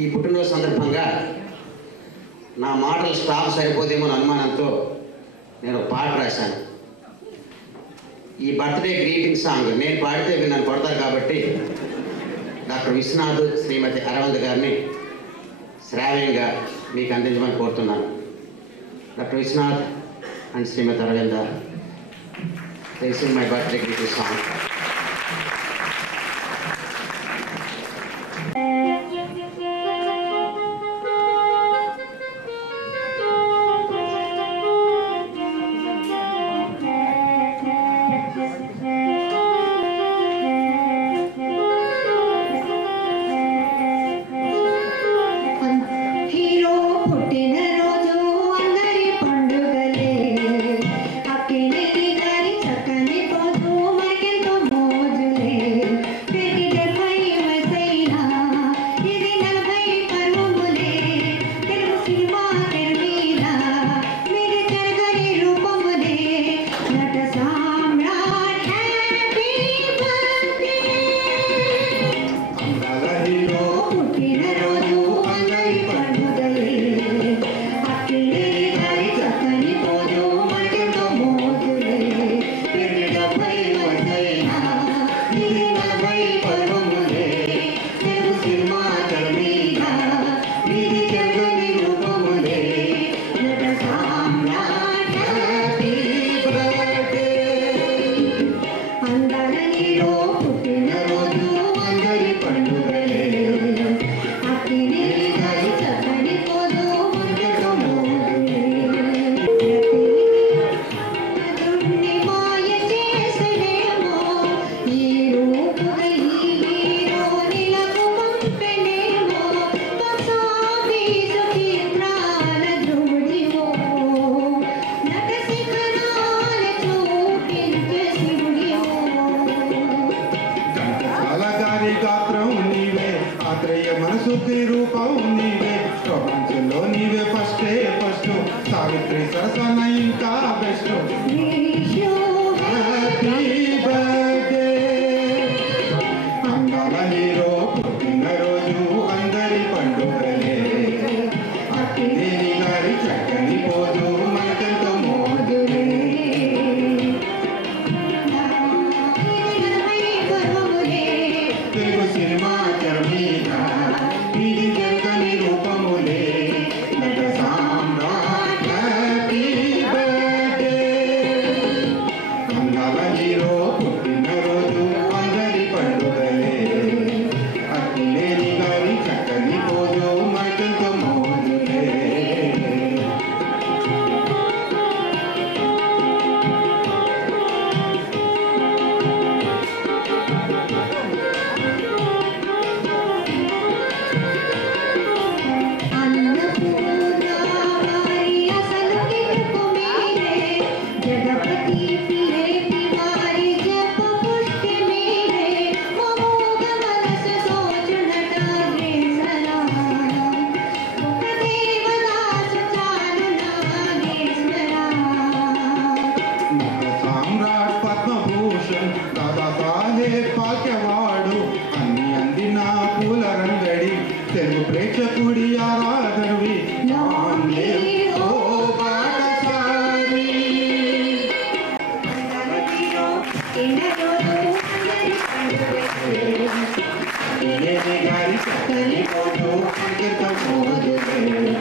ఈ పుట్టినరోజు సందర్భంగా నా మాటలు స్టాప్ సరిపోదేమో అనుమానంతో నేను ఒక పాట రాశాను. ఈ బర్త్డే గ్రీటింగ్ సాంగ్ నేను పాడితే మీరు నన్ను కొడతారు కాబట్టి డాక్టర్ విశ్వనాథ్ శ్రీమతి అరవింద్ గారిని శ్రావ్యంగా మీకు అందించమని కోరుతున్నాను. Doctor Vishwanath and Shrimati Aravinda, this is my birthday greeting song. మనసుకి రూపం నీవే, ప్రపంచంలో నీవే ఫస్టే ఫస్ట్, సావిత్రి సరసన ఇంకా బెస్ట్. హ్యాపీ బర్త్డే అందాల హీరో పుట్టినరోజు అందరి పండుగలే, అక్కినేని గారి చక్కని పోదు మనకెంతో మోదులే. తెలుగు సినిమా తెరమీద ఇది జరగని రూపములే, నట సామ్రాట్ హ్యాపీ బర్త్డే. అందాల హీరో పుట్టినరోజు అందరి పండుగలే, అక్కినేని గారి చక్కని పోదు మనకెంతో మోదులే. సామ్రాట్ పద్మభూషణ్ దాదాసాహెబ్ పాల్కెవాడు అన్ని అందిన పూల రంగడి, తెలుగు ప్రేక్షకుడి ఆరాధనవి ఓ పాటసారి. గారి చక్కని పోదు అంకిత మోదులే.